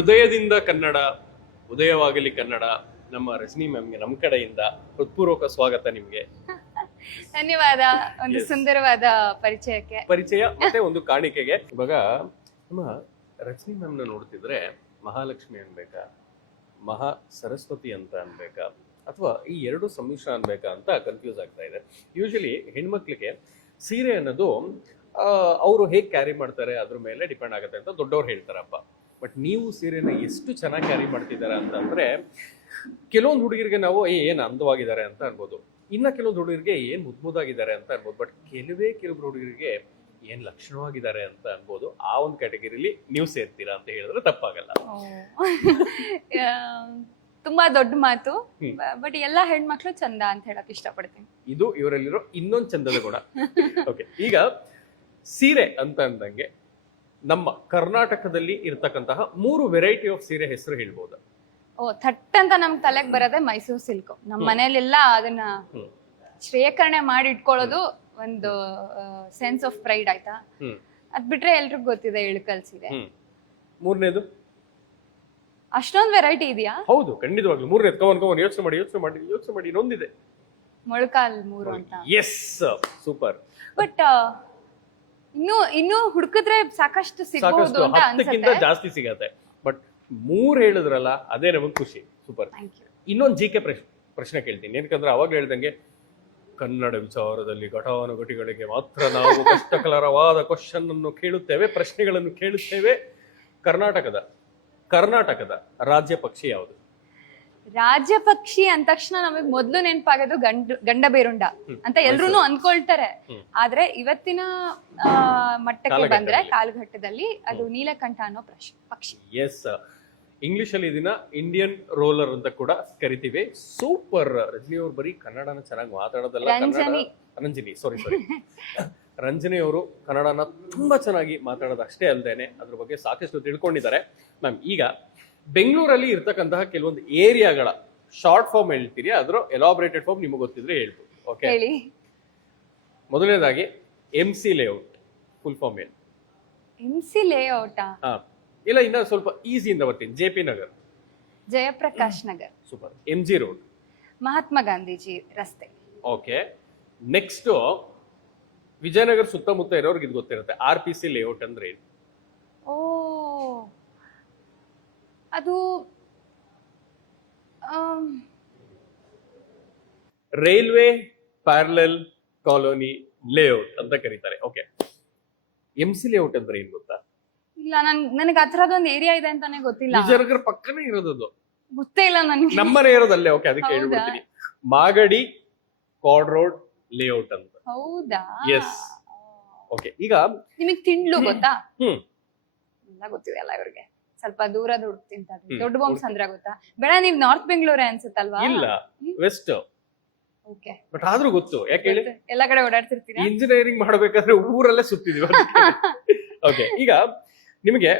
ಹೃದಯದಿಂದ ಕನ್ನಡ, ಉದಯವಾಗಲಿ ಕನ್ನಡ. ನಮ್ಮ ರಜನಿ ಮ್ಯಾಮ್ಗೆ ನಮ್ಮ ಕಡೆಯಿಂದ ಹೃತ್ಪೂರ್ವಕ ಸ್ವಾಗತ ನಿಮ್ಗೆ. ಧನ್ಯವಾದ ಒಂದು ಸುಂದರವಾದ ಪರಿಚಯ ಮತ್ತೆ ಒಂದು ಕಾಣಿಕೆಗೆ. ಇವಾಗ ನಮ್ಮ ರಜನಿ ಮ್ಯಾಮ್ನ ನೋಡ್ತಿದ್ರೆ ಮಹಾಲಕ್ಷ್ಮಿ ಅನ್ಬೇಕಾ, ಮಹಾ ಸರಸ್ವತಿ ಅಂತ ಅನ್ಬೇಕಾ, ಅಥವಾ ಈ ಎರಡು ಸಮ್ಮಿಶ್ರ ಅನ್ಬೇಕಾ ಅಂತ ಕನ್ಫ್ಯೂಸ್ ಆಗ್ತಾ ಇದೆ. ಯೂಶಲಿ ಹೆಣ್ಮಕ್ಳಿಗೆ ಸೀರೆ ಅನ್ನೋದು ಅವರು ಹೇಗೆ ಕ್ಯಾರಿ ಮಾಡ್ತಾರೆ ಅದ್ರ ಮೇಲೆ ಡಿಪೆಂಡ್ ಆಗುತ್ತೆ ಅಂತ ದೊಡ್ಡವ್ರು ಹೇಳ್ತಾರಪ್ಪ. ಬಟ್ ನೀವು ಸೀರೆನ ಎಷ್ಟು ಚೆನ್ನಾಗಿ ಕ್ಯಾರಿ ಮಾಡ್ತಿದ್ದಾರೆ ಅಂತಂದ್ರೆ, ಕೆಲವೊಂದು ಹುಡುಗರಿಗೆ ನಾವು ಏನು ಅಂದವಾಗಿದ್ದಾರೆ ಅಂತ ಅನ್ಬೋದು, ಇನ್ನ ಕೆಲವೊಂದು ಹುಡುಗರಿಗೆ ಏನು ಮುದ್ದಾಗಿದ್ದಾರೆ ಅಂತ ಅನ್ಬೋದು. ಬಟ್ ಕೆಲವೊಬ್ರು ಹುಡುಗರಿಗೆ ಏನ್ ಲಕ್ಷಣವಾಗಿದ್ದಾರೆ ಅಂತ ಅನ್ಬೋದು. ಆ ಒಂದು ಕ್ಯಾಟಗರಿಲಿ ನೀವು ಸೇರ್ತೀರಾ ಅಂತ ಹೇಳಿದ್ರೆ ತಪ್ಪಾಗಲ್ಲ. ತುಂಬಾ ದೊಡ್ಡ ಮಾತು. ಬಟ್ ಎಲ್ಲಾ ಹೆಣ್ಮಕ್ಳು ಚಂದ ಅಂತ ಹೇಳಕ್ ಇಷ್ಟಪಡ್ತೀನಿ. ಇದು ಇವರಲ್ಲಿರೋ ಇನ್ನೊಂದು ಚಂದದ ಗುಣ. ಓಕೆ, ಈಗ ಸೀರೆ ಅಂತ ಅಂದಂಗೆ ನಮ್ಮ ಕರ್ನಾಟಕದಲ್ಲಿ ಇರ್ತಕ್ಕಂತಹ 3 ವೆರೈಟಿ ಆಫ್ ಸೀರೆ ಹೆಸರು ಹೇಳ್ಬೋದು. ಥಟ್ ಅಂತ ನಮ್ಗೆ ತಲೆಗೆ ಬರೋದೆ ಮೈಸೂರು ಸಿಲ್ಕ್. ನಮ್ಮ ಮನೇಲೆಲ್ಲ ಅದನ್ನ ಶ್ರೇಯಕರಣೆ ಮಾಡಿ ಇಟ್ಕೊಳ್ಳೋದು ಒಂದು ಸೆನ್ಸ್ ಆಫ್ ಪ್ರೈಡ್ ಆಯ್ತಾ. ಅದ್ ಬಿಟ್ರೆ ಎಲ್ರಿಗೂ ಗೊತ್ತಿದೆ ಇಳಕಲ್ ಸೀರೆ. ಮೂರನೇದು ಅಷ್ಟೊಂದು ವೆರೈಟಿ ಇದೆಯಾ? ಹೌದು, ಖಂಡಿತವಾಗ್ಲು. ಮೂರನೇದು ಕವನ್ ಯೋಚನೆ ಮಾಡಿ ಇನ್ನೊಂದಿದೆ, ಮೊಳಕಾಲ್ 3 ಅಂತ. S, super. ಬಟ್ ಇನ್ನು ಹುಡುಕಿದ್ರೆ ಸಾಕಷ್ಟು ಸಿಗಬಹುದು ಅಂತ ಅನ್ಸುತ್ತೆ. ಜಾಸ್ತಿ ಸಿಗತ್ತೆ. ಬಟ್ 3 ಹೇಳಿದ್ರಲ್ಲ, ಅದೇ ನಮಗೆ ಖುಷಿ. ಸೂಪರ್. ಇನ್ನೊಂದು ಜಿಕೆ ಪ್ರಶ್ನೆ ಕೇಳ್ತೀನಿ. ಏನಕ್ಕಂದ್ರೆ ಅವಾಗ ಹೇಳ್ದಂಗೆ ಕನ್ನಡ ವಿಚಾರದಲ್ಲಿ ಘಟಾನುಘಟಿಗಳಿಗೆ ಮಾತ್ರ ನಾವು ಕಷ್ಟಕರವಾದ ಕ್ವಶನ್ ಅನ್ನು ಕೇಳುತ್ತೇವೆ, ಪ್ರಶ್ನೆಗಳನ್ನು ಕೇಳುತ್ತೇವೆ. ಕರ್ನಾಟಕದ ರಾಜ್ಯ ಪಕ್ಷಿ ಯಾವುದು? ರಾಜ್ಯ ಪಕ್ಷಿ ಅಂದ ತಕ್ಷಣ ನಮಗ್ ಮೊದ್ಲು ನೆನಪಾಗೋದು ಗಂಡಬೇರುಂಡ ಅಂತ ಎಲ್ರು ಅನ್ಕೊಳ್ತಾರೆ. ಆದ್ರೆ ಇವತ್ತಿನ ಮಟ್ಟಕ್ಕೆ ಬಂದ್ರೆ ಕಾಲಘಟ್ಟದಲ್ಲಿ ಅದು ನೀಲಕಂಠ ಅನ್ನೋ ಪಕ್ಷಿ. ಎಸ್, ಇಂಗ್ಲಿಷ್ ಅಲ್ಲಿ ಇದನ್ನ ಇಂಡಿಯನ್ ರೋಲರ್ ಅಂತ ಕೂಡ ಕರಿತೀವಿ. ಸೂಪರ್. ರಜನಿ ಅವ್ರು ಬರೀ ಕನ್ನಡನ ಚೆನ್ನಾಗಿ ಮಾತಾಡೋದಲ್ಲ, ರಂಜನಿ ರಂಜನಿ ಅವರು ಕನ್ನಡನ ತುಂಬಾ ಚೆನ್ನಾಗಿ ಮಾತಾಡೋದು ಅಷ್ಟೇ ಅಲ್ದೇನೆ ಅದ್ರ ಬಗ್ಗೆ ಸಾಕಷ್ಟು ತಿಳ್ಕೊಂಡಿದ್ದಾರೆ. ಮ್ಯಾಮ್, ಈಗ ಬೆಂಗಳೂರಲ್ಲಿ ಇರ್ತಕ್ಕಂತಹ ಕೆಲವೊಂದು ಏರಿಯಾಗಳ ಶಾರ್ಟ್ ಫಾರ್ಮ್ ಹೇಳ್ತೀರಿ, ಅದ್ರ ಎಲಾಬ್ರೇಟೆಡ್ ಫಾರ್ಮ್ ನಿಮಗೆ ಗೊತ್ತಿದ್ರೆ ಹೇಳ್ಬೋದು. ಓಕೆ, ಮೊದಲನೇದಾಗಿ MC ಲೇಔಟ್ ಫುಲ್ ಫಾರ್ಮ್ ಏನು? MC ಲೇಔಟ್ ಇಲ್ಲ, ಇನ್ನ ಸ್ವಲ್ಪ ಈಸಿಯಿಂದ ಬರ್ತೀನಿ. JP Nagar, Jayaprakash Nagar. Super. MG road, Mahatma Gandhiji ರಸ್ತೆ. ಓಕೆ, ನೆಕ್ಸ್ಟ್ ವಿಜಯನಗರ ಸುತ್ತಮುತ್ತ ಇರೋರ್ಗೆ ಇದು ಗೊತ್ತಿರುತ್ತೆ. RPC ಲೇಔಟ್ ಅಂದ್ರೆ ಏನು? ಓ, ಅದು ರೈಲ್ವೆ ಪ್ಯಾರಲಲ್ ಕಾಲೋನಿ ಲೇಔಟ್ ಅಂತ ಕರೀತಾರೆ. ಓಕೆ, MC ಲೇಔಟ್ ಅಂದ್ರೆ ಏನ್ ಗೊತ್ತಾ? ಇಲ್ಲ, ನನಗೆ ಆ ತರದೊಂದು ಏರಿಯಾ ಇದೆ ಅಂತಾನೆ ಗೊತ್ತಿಲ್ಲ. ವಿಜಯನಗರ ಪಕ್ಕನೇ ಇರೋದು, ಗೊತ್ತೇ ಇಲ್ಲ ನನಗೆ. ನಮ್ಮನೆ ಇರೋದಲ್ಲೇ. ಓಕೆ, ಅದಕ್ಕೆ ಹೇಳ್ಬಿಡ್ತೀನಿ. ಮಾಗಡಿ ಕಾರ್ಡ್ ರೋಡ್ ಲೇಔಟ್ ಅಂತ. ಹೌದಾ? ಎಸ್. ಓಕೆ, ಈಗ ನಿಮಗೆ ತಿಂಡ್ಲು ಗೊತ್ತಾ? ಎಲ್ಲ ಗೊತ್ತಿದೆ ಅಲ್ಲ ಇವ್ರಿಗೆ. ಸ್ವಲ್ಪ ದೂರ ತಿಂತಾರೆ. ದೊಡ್ಡ ಬಾಂಬ್ಸ್ ಅಂದ್ರೆ ಗೊತ್ತಾ? ಬೇಡ, ನೀವ್ ನಾರ್ತ್ ಬೆಂಗಳೂರೇ ಅನ್ಸುತ್ತಲ್ವಾ? ಇಲ್ಲ, ವೆಸ್ಟ್. ಓಕೆ, ಬಟ್ ಆದ್ರೂ ಗೊತ್ತು. ಯಾಕೆ ಹೇಳಿ? ಎಲ್ಲಾ ಕಡೆ ಓಡಾಡ್ತಿರ್ತೀರಾ. ಇಂಜಿನಿಯರಿಂಗ್ ಮಾಡ್ಬೇಕಾದ್ರೆ ಊರಲ್ಲೇ ಸುತ್ತಿದೀವಿ. ಓಕೆ, ಈಗ ನಿಮಗೆ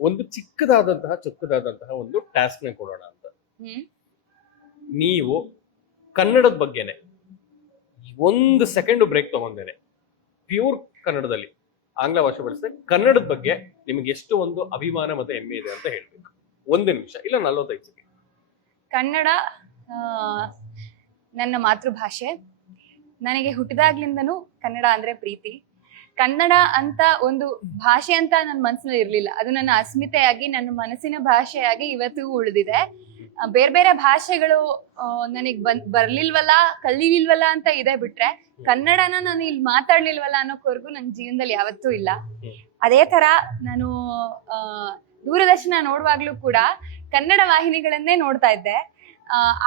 ಒಂದು ಚೊಕ್ಕದಾದಂತಹ ಒಂದು ಟಾಸ್ಕ್ ನ ಕೊಡೋಣ ಅಂತ. ನೀವು ಕನ್ನಡದ ಬಗ್ಗೆನೆ 1 ಸೆಕೆಂಡ್ ಬ್ರೇಕ್ ತಗೊಂಡೇನೆ ಪ್ಯೂರ್ ಕನ್ನಡದಲ್ಲಿ, ಆಂಗ್ಲ ಭಾಷೆ ಬಳಸಿದೆ, ಕನ್ನಡದ ಬಗ್ಗೆ ನಿಮ್ಗೆ ಎಷ್ಟು ಒಂದು ಅಭಿಮಾನ ಮತ್ತೆ ಹೆಮ್ಮೆ ಇದೆ ಅಂತ ಹೇಳ್ಬೇಕು. 1 ನಿಮಿಷ, ಇಲ್ಲ 45 ಸೆಕೆಂಡ್. ಕನ್ನಡ ನನ್ನ ಮಾತೃಭಾಷೆ. ನನಗೆ ಹುಟ್ಟಿದಾಗ್ಲಿಂದನೂ ಕನ್ನಡ ಅಂದ್ರೆ ಪ್ರೀತಿ. ಕನ್ನಡ ಅಂತ ಒಂದು ಭಾಷೆ ಅಂತ ನನ್ನ ಮನಸ್ಸಿನಲ್ಲಿ ಇರ್ಲಿಲ್ಲ. ಅದು ನನ್ನ ಅಸ್ಮಿತೆಯಾಗಿ, ನನ್ನ ಮನಸ್ಸಿನ ಭಾಷೆಯಾಗಿ ಇವತ್ತಿಗೂ ಉಳಿದಿದೆ. ಬೇರೆ ಬೇರೆ ಭಾಷೆಗಳು ನನಗ್ ಬರ್ಲಿಲ್ವಲ್ಲ, ಕಲೀಲಿಲ್ವಲ್ಲ ಅಂತ ಇದೆ ಬಿಟ್ರೆ, ಕನ್ನಡನ ನಾನು ಇಲ್ಲಿ ಮಾತಾಡ್ಲಿಲ್ವಲ್ಲ ಅನ್ನೋವರೆಗೂ ನನ್ನ ಜೀವನದಲ್ಲಿ ಯಾವತ್ತೂ ಇಲ್ಲ. ಅದೇ ತರ ನಾನು ದೂರದರ್ಶನ ನೋಡುವಾಗ್ಲೂ ಕೂಡ ಕನ್ನಡ ವಾಹಿನಿಗಳನ್ನೇ ನೋಡ್ತಾ ಇದ್ದೆ.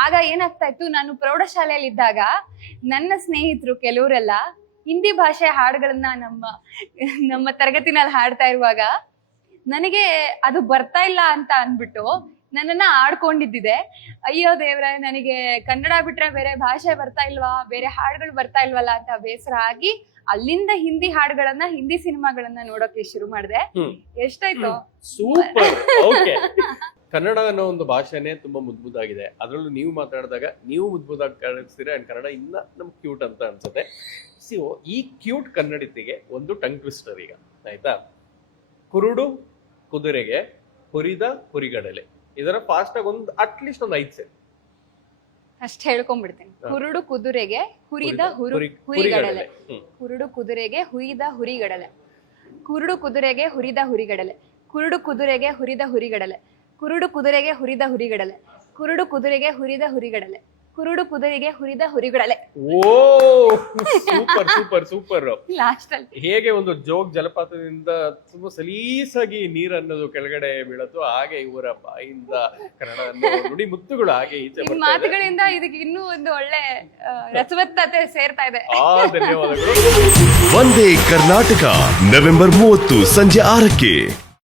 ಆಗ ಏನಾಗ್ತಾ ಇತ್ತು, ನಾನು ಪ್ರೌಢಶಾಲೆಯಲ್ಲಿ ಇದ್ದಾಗ ನನ್ನ ಸ್ನೇಹಿತರು ಕೆಲವರೆಲ್ಲ ಹಿಂದಿ ಭಾಷೆ ಹಾಡುಗಳನ್ನ ನಮ್ಮ ತರಗತಿನಲ್ಲಿ ಹಾಡ್ತಾ ಇರುವಾಗ ನನಗೆ ಅದು ಬರ್ತಾ ಇಲ್ಲ ಅಂತ ಅಂದ್ಬಿಟ್ಟು ನನ್ನನ್ನ ಆಡ್ಕೊಂಡಿದ್ದಿದೆ. ಅಯ್ಯೋ ದೇವ್ರೆ, ನನಗೆ ಕನ್ನಡ ಬಿಟ್ರೆ ಬೇರೆ ಭಾಷೆ ಬರ್ತಾ ಇಲ್ವಾ, ಬೇರೆ ಹಾಡುಗಳು ಬರ್ತಾ ಇಲ್ವಲ್ಲ ಅಂತ ಬೇಸರ ಆಗಿ ಅಲ್ಲಿಂದ ಹಿಂದಿ ಸಿನಿಮಾಗಳನ್ನ ನೋಡೋಕೆ ಶುರು ಮಾಡಿದೆ. ಎಷ್ಟಾಯ್ತು? ಸೂಪರ್. ಓಕೆ, ಕನ್ನಡ ಅನ್ನೋ ಒಂದು ಭಾಷೆನೇ ತುಂಬಾ ಮುದ್ದಾಗಿದೆ. ಅದರಲ್ಲೂ ನೀವು ಮಾತಾಡಿದಾಗ ನೀವು ಮುದ್ದಾಗಿ ಕಾಣಿಸ್ತೀರಾ. ಅಂಡ್ ಕನ್ನಡ ಇನ್ನ ನಮ್ಗೆ ಕ್ಯೂಟ್ ಅಂತ ಅನ್ಸುತ್ತೆ. ಈ ಕ್ಯೂಟ್ ಕನ್ನಡಿತಿಗೆ ಒಂದು ಟಂಗ್ ಟ್ವಿಸ್ಟರ್ ಈಗ, ಆಯ್ತಾ? ಕುರುಡು ಕುದುರೆಗೆ ಹುರಿದ ಹುರಿಗಡಲೆ. ಇದರ ಫಾಸ್ಟ್ ಆಗಿ ಅಟ್ಲೀಸ್ಟ್ ಒಂದು 5 ಸೆಟ್ ಅಷ್ಟ್ ಹೇಳ್ಕೊಂಡ್ಬಿಡ್ತೀನಿ. ಕುರುಡು ಕುದುರೆಗೆ ಹುರಿದ ಹುರಿಗಡಲೆ. ಕುರುಡು ಕುದುರೆಗೆ ಹುರಿದ ಹುರಿಗಡಲೆ. ಕುರುಡು ಕುದುರೆಗೆ ಹುರಿದ ಹುರಿಗಡಲೆ. ಕುರುಡು ಕುದುರೆಗೆ ಹುರಿದ ಹುರಿಗಡಲೆ. ಕುರುಡು ಕುದುರೆಗೆ ಹುರಿದ ಹುರಿಗಡಲೆ. ಕುರುಡು ಕುದುರೆಗೆ ಹುರಿದ ಹುರಿಗಡಲೆ. ಕುರುಡು ಕುದುರೆಗೆ ಹುರಿದ ಹುರಿಗಡಲೆ. ಓ ಸೂಪರ್ ಸೂಪರ್ ಸೂಪರ್. ಲಾಸ್ಟ್ ಅಲ್ಲಿ ಹೇಗೆ ಒಂದು ಜೋಗ್ ಜಲಪಾತದಿಂದ ತುಂಬಾ ಸಲೀಸಾಗಿ ನೀರನ್ನೋದು ಕೆಳಗಡೆ ಬೀಳತ್ತು, ಹಾಗೆ ಇವರ ಬಾಯಿಂದ ಕನ್ನಡ ನುಡಿ ಮುತ್ತುಗಳು ಹಾಗೆ ಈಚೆ ನಿಮ್ ಬರ್ತಾ ಇದೆ. ಮಾತುಗಳಿಂದ ಇದಕ್ಕೆ ಇನ್ನೂ ಒಂದು ಒಳ್ಳೆ ರಸವತ್ತತೆ ಸೇರ್ತಾ ಇದೆ. ಧನ್ಯವಾದಗಳು. ವಂದೇ ಕರ್ನಾಟಕ ನವೆಂಬರ್ 30 ಸಂಜೆ 6ಕ್ಕೆ.